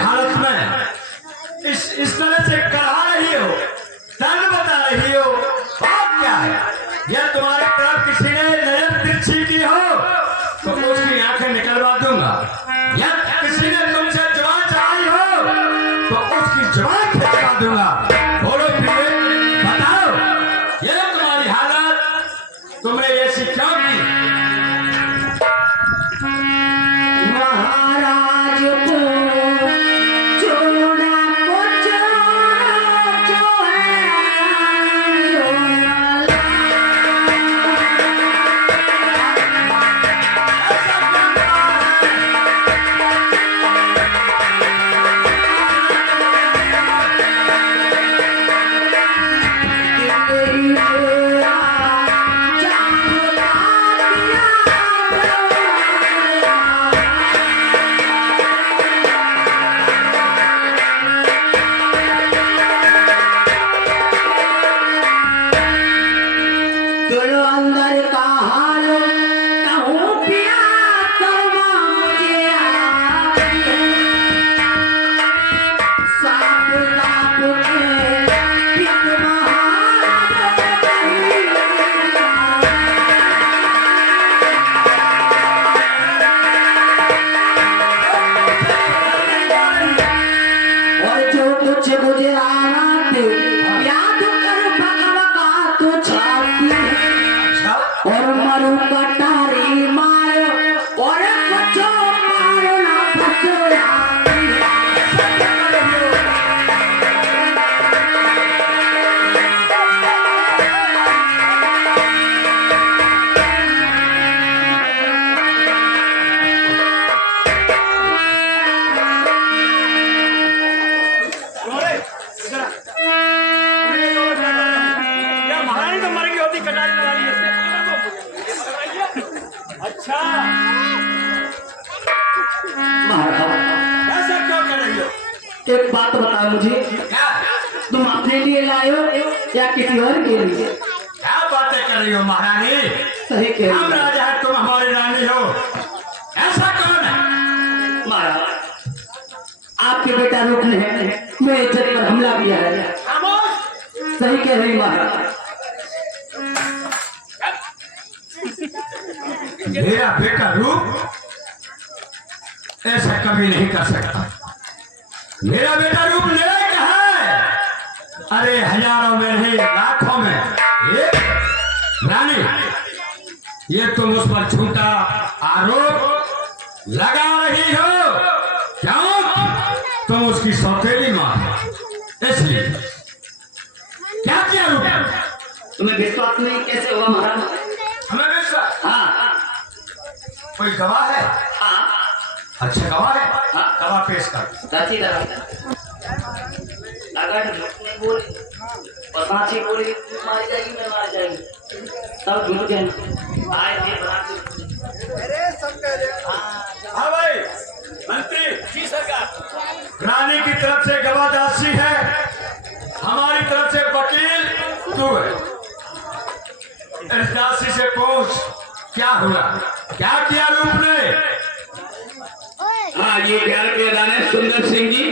हालत में इस तरह से कहा रही हो, दर्द बता रही हो, बात क्या है? यह तुम्हारी तरफ किसी ने नजर तिरछी की हो तो उसकी आंखें निकलवा दूंगा। या किसी ने तुमसे जुबान चढ़ाई हो तो उसकी जुबान खिंचवा दूंगा। बोलो प्रिय, बताओ ये तुम्हारी हालत तुमने ऐसी क्यों की? महाराज को चोरा को एक बात बताओ मुझे, तुम अपने लिए लाए हो या किसी और के लिए? क्या बातें कर रही हो महारानी? सही कह रही हम हो। राजा है, तुम हमारी रानी हो, ऐसा कौन है? महाराज, आपके बेटा रूप ने मेरी इज्जत पर हमला किया है। सही कह रही महाराज। मेरा बेटा रूप ऐसा कभी नहीं कर सकता। मेरा बेटा रूप नेक है, अरे हजारों में नहीं लाखों में एक। रानी, ये तुम उस पर झूठा आरोप लगा रही हो, क्यों? तुम उसकी सौतेली मां हो, इसलिए। क्या किया रूप? तुम्हें विश्वास नहीं कैसे हुआ महाराज? हमें विश्वास? हाँ कोई गवाह है? हाँ, अच्छा गवाह है, हाँ। गवाह पेश कर। सच्ची अगर झूठ नहीं बोली और साची बोली मारी जाएगी, मैं मार जाएगी। सब झूठ है। आए थे हाँ भाई मंत्री जी, सरकार। रानी की तरफ से गवाह दासी है, हमारी तरफ से वकील तू है। इस दासी से पूछ क्या हुआ, क्या किया रूप ने? हाँ, ये ध्यान के दाने सुंदर सिंह जी,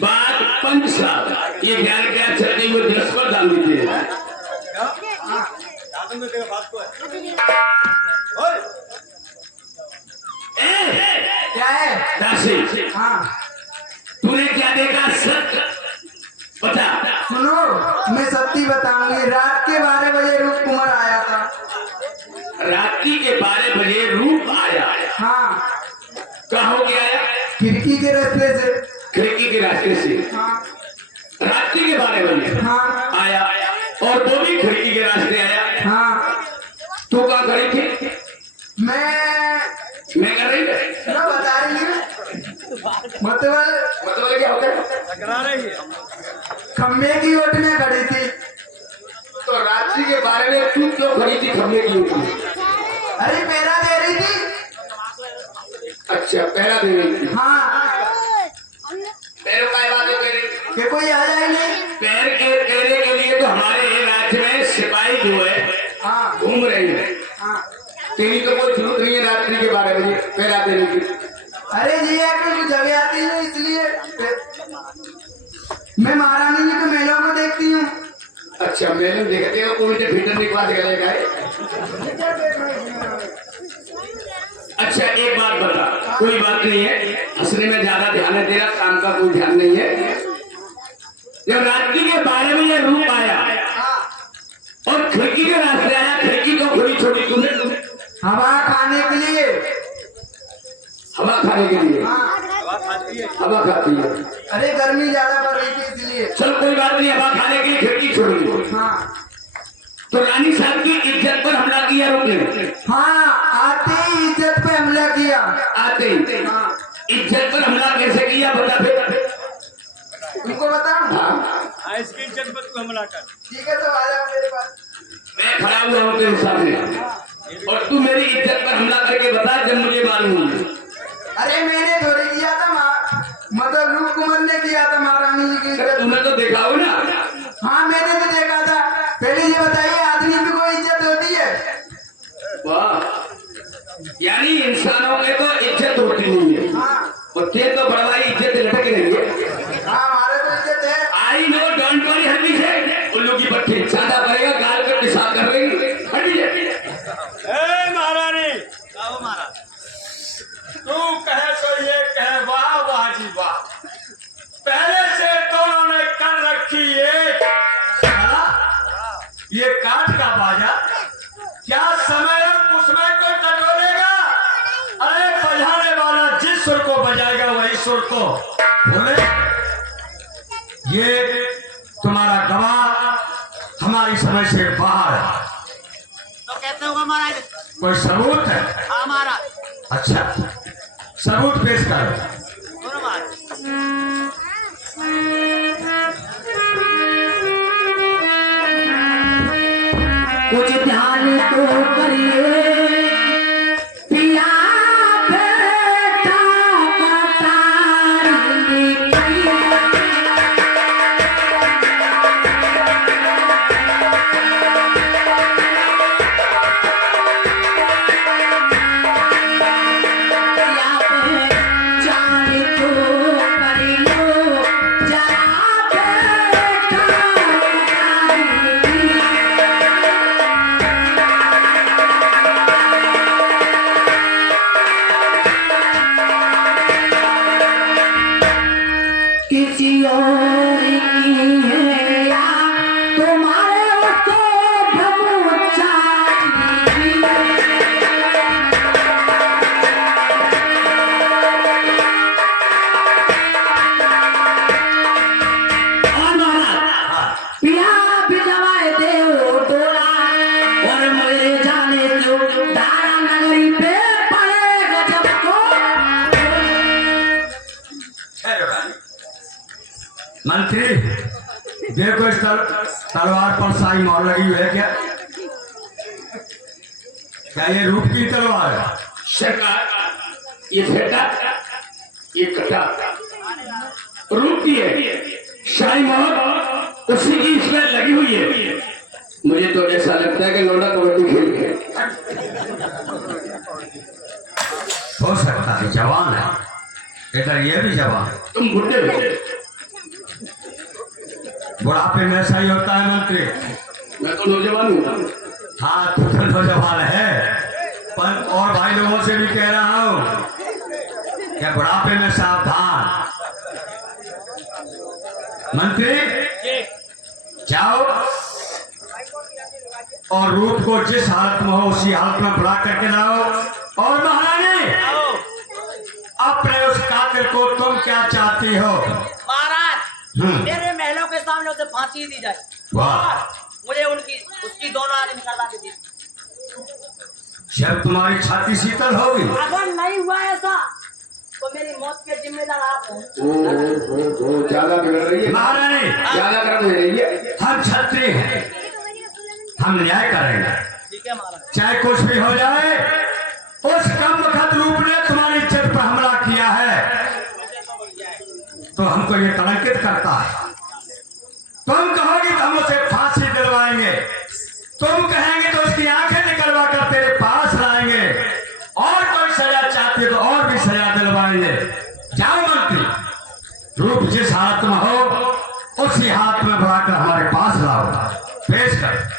बात पंच साहब, ये ध्यान के छठी को दस पर डाल दीजिए। क्या है दासी? हाँ तूने क्या देखा? सच बता। सुनो, मैं सच्ची बताऊंगी। रात के 12 बजे रूप कुमार आया था। रात्रि के 12 बजे रूप आया? हाँ, कहाँ हो गया? खिड़की के रास्ते से। खिड़की के रास्ते से? हाँ रात्रि के 12 बजे हाँ आया, और वो भी खिड़की के रास्ते आया। हाँ। तू क्या करी थी? मैं कर रही थी? ना बता रही हूँ। मतलब क्या होता है? खम्बे की ओट में खड़ी थी। तो रात्रि के 12 बजे तू क्यों खड़ी थी खम्बे की ओट में? अरे पहरा दे रही थी। अच्छा, पहरा दे रही थी। हाँ, पैरों का बातें कर रही? कि कोई आ जाएंगे। पैर के कहने के लिए तो हमारे राज्य में सिपाही जो है हाँ घूम रही है। हाँ। तेरी तो कोई जरूरत नहीं है रात्रि के 12 बजे पहरा देने की। अरे जी, आपको कुछ जगह आती है इसलिए। मैं महारानी जी के मेलों को देखती हूँ। अच्छा मैंने देखते हो उल्टे भीतर निकला गले गए। अच्छा एक बात बता, कोई बात नहीं है, हंसने में ज्यादा ध्यान है तेरा, काम का कोई ध्यान नहीं है। जब रात्रि के 12 बजे रूप आया और खिड़की के रास्ते आया, खिड़की को खुली छोड़ी तूने हवा खाने के लिए। हवा खाने के लिए। हाँ। हवा खाती है। अरे गर्मी ज्यादा पड़ रही थी इसलिए। चल कोई बात नहीं, हवा खाने के लिए खिड़की छोड़ दी। हाँ तो रानी साहब की इज्जत पर हमला किया रूप ने। हाँ, आते ही इज्जत पे हमला किया। आते ही हाँ, इज्जत पर हमला कैसे किया बता फिर। तुमको बताऊं? हाँ इसकी इज्जत पर तू हमला कर। ठीक है, तो आ जाओ मेरे पास। मैं खड़ा हुआ हूँ तेरे सामने और तू मेरी इज्जत पर हमला करके बता जब मुझे मालूम है। अरे मैंने थोड़ी किया था, मतलब रूप कुमार ने किया था महारानी जी की इज्जत। तूने तो देखा हो ना। हाँ मैंने तो देखा था। पहले ये बताइए, आदमी की कोई इज्जत होती है? वाह, यानी इंसानों में तो इज्जत होती नहीं है। हाँ और तेरे तो बड़ा भाई इज्जत लटक रही है। हाँ, हमारे तो इज्जत है। आई नो डोंट वरी, हड्डी से उल्लू की पट्टी ज्यादा करेगा, गाल कर पेशाब कर रही हड्डी से। ए महारानी, आओ महाराज, तू कहे तो ये कहे वाह वाह जी वाह। पहले से दोनों ने कर रखी ये काट का बाजा, क्या समय और उसमें कोई टटोलेगा? अरे बजाने वाला जिस सुर को बजाएगा वही सुर को बोले। ये तुम्हारा गवाह हमारी समझ से बाहर है। तो कहते होगा महाराज। कोई सबूत है? हाँ महाराज। अच्छा सबूत पेश करो। बोलो महाराज। कुछ ध्यान तो करिए पिया बेटा कटारी किसी और की है या तुम्हारे उसको भगवान चाहिए। और महाराज पिया भी दवाए दे वो टोला और मेरे जाने तो दारा नगरी पे पड़ेगा जब को। मंत्री देखो इस तलवार पर साई मोहर लगी हुई है क्या? क्या ये रूप की तलवार है? सरकार ये फेटा ये कटा रूप की है, शाही मोहर उसी की इसमें लगी हुई है। मुझे तो ऐसा लगता है कि लौंडा कबड्डी खेल गए। हो सकता है जवान है, इधर ये भी जवान है। तुम बुढ़े हो गए। बुढ़ापे में ऐसा ही होता है मंत्री। मैं तो नौजवान हूँ। हाँ तू तो नौजवान है, पर और भाई लोगों से भी कह रहा हूँ कि बुढ़ापे में सावधान। मंत्री जाओ और रूप को जिस हालत में हो उसी हालत में बुला करके लाओ। और महारानी अपने उस कातिल को तुम क्या चाहती हो? महाराज मेरे महलों के सामने उसे फांसी दी जाए। वाह, मुझे उसकी दोनों आदमी निकलवा के दी। जब तुम्हारी छाती शीतल होगी। अगर नहीं हुआ ऐसा तो मेरी मौत के जिम्मेदार आप हैं। ओ ज्यादा बिगड़ रही है महारानी, ज्यादा गर्म हो रही है। हम क्षत्रिय हैं, हम न्याय करेंगे। ठीक है महाराज। चाहे कुछ भी हो जाए, उस कम वक्त रूप ने तुम्हारी इज्जत पर हमला किया है तो हमको ये कलंकित करता है। तुम कहोगे तो हम उसे फांसी दिलवाएंगे, तुम कहेंगे तो उसकी आंखें निकलवा कर तेरे पास लाएंगे, और कोई सजा चाहते तो और भी सजा दिलवाएंगे। जाओ मंत्री, रूप जिस हाथ में हो उसी हाथ में बढ़ाकर हमारे पास लाओ। पेश कर।